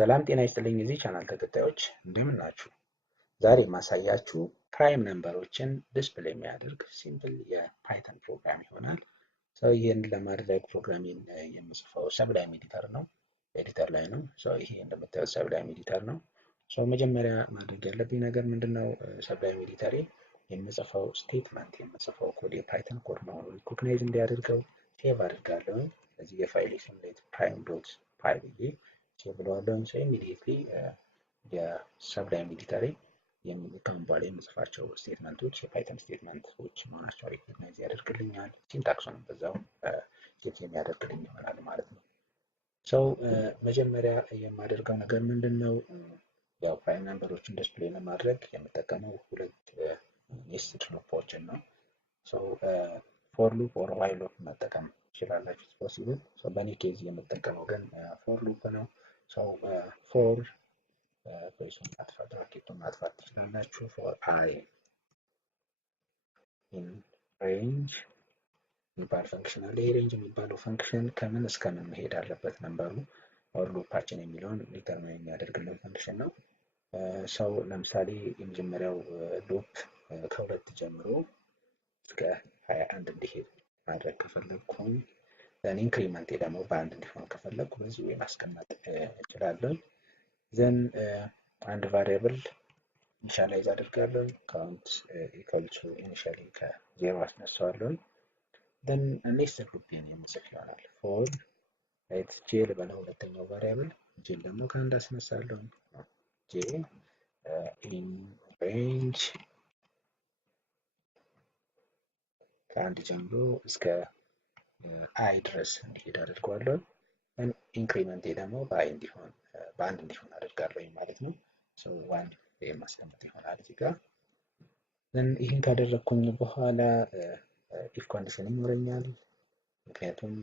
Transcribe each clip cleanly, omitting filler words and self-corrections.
ሰላም ጤና ይስጥልኝ እዚህ ቻናል ተከታዮች እንደምን ናችሁ? ዛሬ ማሳያችሁ ፕራይም ነምበሮችን ዲስፕሌይ የሚያደርግ ሲምፕል የፓይተን ፕሮግራም ይሆናል። ይህን ለማድረግ ፕሮግራሚን የምጽፈው ሰብላይም ኤዲተር ነው። ኤዲተር ላይ ነው። ይሄ እንደምታዩት ሰብላይም ኤዲተር ነው። መጀመሪያ ማድረግ ያለብኝ ነገር ምንድነው? ሰብላይም ኤዲተሬ የምጽፈው ስቴትመንት የምጽፈው ኮድ የፓይተን ኮድ መሆኑን ሪኮግናይዝ እንዲያደርገው ሴቭ አድርጋለሁ። እዚህ የፋይል ስም ላይ prime.py ብዬ ሴቭ ብለዋለሁ። ኢሚዲየትሊ የሰብላይም ኤዲተሬ ካሁን በኋላ የምጽፋቸው ስቴትመንቶች የፓይተን ስቴትመንቶች መሆናቸው ሪኮግናይዝ ያደርግልኛል። ሲንታክሱንም በዛው ቼክ የሚያደርግልኝ ይሆናል ማለት ነው። መጀመሪያ የማደርገው ነገር ምንድነው? ያው ፕራይም ነምበሮችን ዲስፕሌይ ለማድረግ የምጠቀመው ሁለት ኔስትድ ሉፖችን ነው። ፎር ሉፕ ኦር ዋይል ሉፕ መጠቀም ትችላላችሁ ፖሲብል። በእኔ ኬዝ የምጠቀመው ግን ፎር ሉፕ ነው። ፎር ፕሬሱን ማጥፋት ራኬቱን ማጥፋት ትችላላችሁ። ፎር አይ ኢን ሬንጅ የሚባል ፈንክሽን አለ። ሬንጅ የሚባለው ፈንክሽን ከምን እስከ ምን መሄድ አለበት ነምበሩ ኦር ሉፓችን የሚለውን ዲተርማይን የሚያደርግልን ፈንክሽን ነው። ለምሳሌ የመጀመሪያው ሉፕ ከሁለት ጀምሮ እስከ 21 እንዲሄድ ማድረግ ከፈለግኩኝ ኢንክሪመንት ደግሞ በአንድ እንዲሆን ከፈለግኩ በዚህ ወይ ማስቀመጥ እችላለሁ። ዘን አንድ ቫሪያብል ኢኒሻላይዝ አድርጋለሁ። ካውንት ኢኳል ቱ ኢኒሻሊ ከዜሮ አስነሳዋለሁ። ዘን ኔክስት ሉፕን የምጽፍ ይሆናል። ፎር ሌት ጄ ልበለው ሁለተኛው ቫሪያብል ጄ ደግሞ ከአንድ አስነሳለሁ። ጄ ኢን ሬንጅ ከአንድ ጀምሮ እስከ አይ ድረስ እንዲሄድ አድርገዋለሁ። ኢንክሪመንት ደግሞ በአንድ እንዲሆን አድርጋለሁ ማለት ነው። ዋን የማስቀመጥ ይሆናል እዚህ ጋር። ይህን ካደረግኩኝ በኋላ ኢፍ ኮንዲሽን ይኖረኛል። ምክንያቱም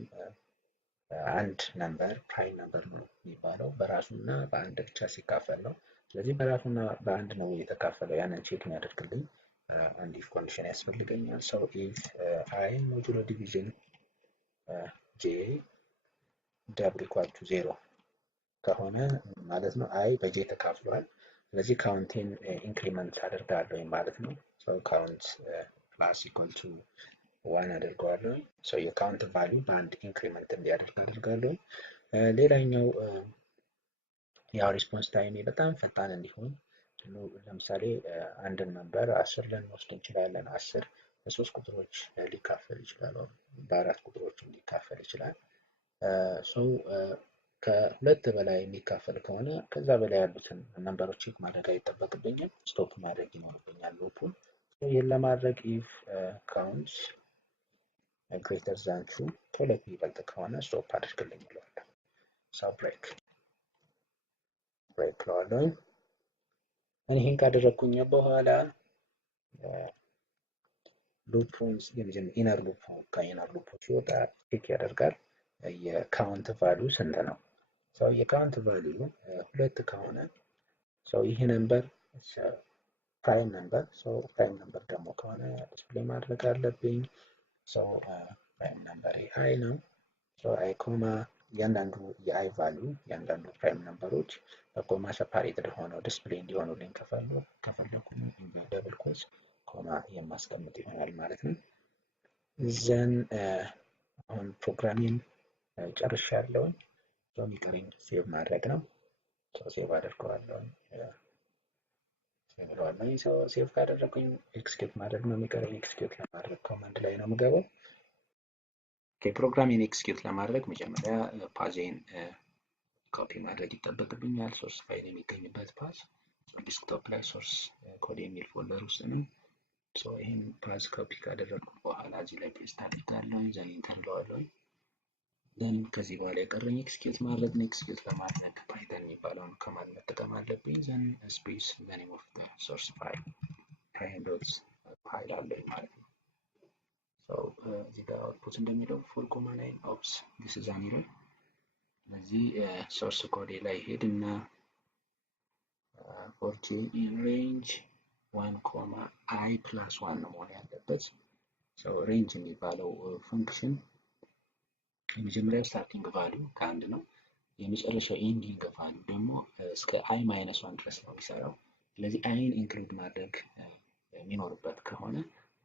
አንድ ነምበር ፕራይም ነምበር ነው የሚባለው በራሱና በአንድ ብቻ ሲካፈል ነው። ስለዚህ በራሱና በአንድ ነው የተካፈለው። ያንን ቼክ የሚያደርግልኝ አንድ ኢፍ ኮንዲሽን ያስፈልገኛል። ኢፍ አይ ሞጁሎ ዲቪዥን ጄ ደብል ኢኳል ቱ 0 ከሆነ ማለት ነው አይ በጄ ተካፍሏል። ስለዚህ ካውንቴን ኢንክሪመንት አደርጋለሁ ማለት ነው። ካውንት ፕላስ ኢኳል ቱ 1 አደርገዋለሁ። የካውንት ቫልዩ በአንድ ኢንክሪመንት እንዲያደርግ አደርጋለሁ። ሌላኛው ያው ሪስፖንስ ታይም በጣም ፈጣን እንዲሆን ለምሳሌ አንድን ነምበር 10 ልንወስድ እንችላለን። 10 በ3 ቁጥሮች ሊካፈል ይችላል፣ በ4 ቁጥሮች ሊካፈል ይችላል። ከሁለት በላይ የሚካፈል ከሆነ ከዛ በላይ ያሉትን ነምበሮች ቼክ ማድረግ አይጠበቅብኝም፣ ስቶፕ ማድረግ ይኖርብኛል ሉፑን። ይህን ለማድረግ ኢፍ ካውንት ግሬተር ዛን ትሩ ከሁለት የሚበልጥ ከሆነ ስቶፕ አድርግልኝ እለዋለሁ። ብሬክ እለዋለሁ። ይህን ካደረግኩኝ በኋላ ሉፑን ኢነር ሉፑ ከኢነር ሉፑ ሲወጣ ቼክ ያደርጋል የካውንት ቫልዩ ስንት ነው። የካውንት ቫልዩ ሁለት ከሆነ ይህ ነምበር ፕራይም ነምበር ፕራይም ነምበር ደግሞ ከሆነ ዲስፕሌይ ማድረግ አለብኝ። ፕራይም ነምበር አይ ነው። አይ ኮማ እያንዳንዱ የአይ ቫልዩ እያንዳንዱ ፕራይም ነምበሮች በኮማ ሰፓሬትድ ሆነው ዲስፕሌይ እንዲሆኑልኝ ከፈለኩ ደብል ኮንስ ኮማ የማስቀምጥ ይሆናል ማለት ነው። ዘን አሁን ፕሮግራሚን ጨርሻለሁ። የሚቀረኝ ሴቭ ማድረግ ነው። ሴቭ አደርገዋለሁ። ሴቭ ካደረኩኝ ኤክስኪዩት ማድረግ ነው የሚቀረኝ። ኤክስኪዩት ለማድረግ ኮማንድ ላይ ነው የምገባው። ፕሮግራሚን ኤክስኪዩት ለማድረግ መጀመሪያ ፓዜን ኮፒ ማድረግ ይጠበቅብኛል። ሶርስ ፋይል የሚገኝበት ፓዝ ዲስክቶፕ ላይ ሶርስ ኮድ የሚል ፎልደር ውስጥ ነው። ይህን ፓዝ ኮፒ ካደረግኩ በኋላ እዚህ ላይ ፔስት አድርጋለሁ። ዘን ኢንተር እለዋለሁ። ከዚህ በኋላ የቀረኝ ኤክስኪዩት ማድረግ ነው። ኤክስኪዩት ለማድረግ ፓይተን የሚባለውን ኮማንድ መጠቀም አለብኝ። ዘን ስፔስ ዘ ኔም ኦፍ ዘ ሶርስ ፋይል prime.py አለኝ ማለት ነው። እዚህ ጋር አውትፑት እንደሚለው ፎር ኮማ 9 ኦፕስ ዲስ ኢዝ አን ኤረር። ስለዚህ ሶርስ ኮድ ላይ ሄድና ፎር ጄ ኢን ሬንጅ 1 ኮማ አይ ፕላስ 1 ነው መሆን ያለበት። ሬንጅ የሚባለው ፈንክሽን የመጀመሪያው ስታርቲንግ ቫልዩ ከአንድ ነው። የመጨረሻው ኤንዲንግ ቫልዩ ደግሞ እስከ አይ ማይነስ ዋን ድረስ ነው የሚሰራው። ስለዚህ አይን ኢንክሉድ ማድረግ የሚኖርበት ከሆነ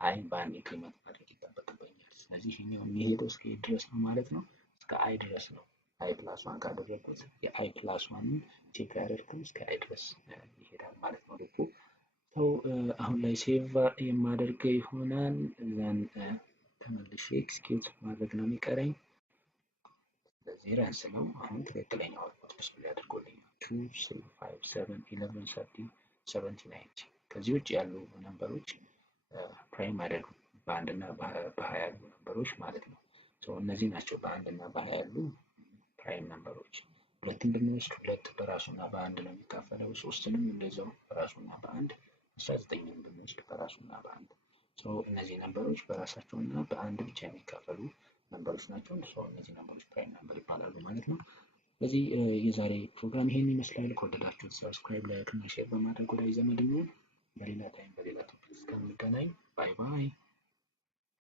አይን በአንድ ኢንክሪመንት ማድረግ ይጠበቅብኛል። ስለዚህ ይሄኛው የሚሄደው እስከ የት ድረስ ነው ማለት ነው? እስከ አይ ድረስ ነው። አይ ፕላስ ዋን ካደረግኩት የአይ ፕላስ ዋንን ቼክ ያደርግም እስከ አይ ድረስ ይሄዳል ማለት ነው ልኩ። አሁን ላይ ሴቭ የማደርገው ይሆናል። ዘን ተመልሼ ኤክስኪዩት ማድረግ ነው የሚቀረኝ። ስለዚህ ረን ስለው አሁን ትክክለኛ አውትፑት ዲስፕሌይ አድርጎልኛል። 2 3 5 7 11 13 17 19 ከዚህ ውጭ ያሉ ነምበሮች ፕራይም አይደሉም። በአንድ እና በ20 ያሉ ነምበሮች ማለት ነው። እነዚህ ናቸው በአንድ እና በ20 ያሉ ፕራይም ነምበሮች። ሁለትን ብንወስድ ሁለት በራሱና በአንድ ነው የሚካፈለው። ሶስትንም እንደዛው በራሱና በአንድ 19ን ብንወስድ በራሱና በአንድ። እነዚህ ነምበሮች በራሳቸውና በአንድ ብቻ የሚካፈሉ ነምበሮች ናቸው። እነዚህ ነምበሮች ፕራይም ነምበር ይባላሉ ማለት ነው። ስለዚህ የዛሬ ፕሮግራም ይሄን ይመስላል። ከወደዳችሁት ሰብስክራይብ፣ ላይክ እና ሼር በማድረግ ወዳጅ ዘመድ ይሁን። በሌላ ታይም በሌላ ቶፒክ እስከምንገናኝ ባይ ባይ።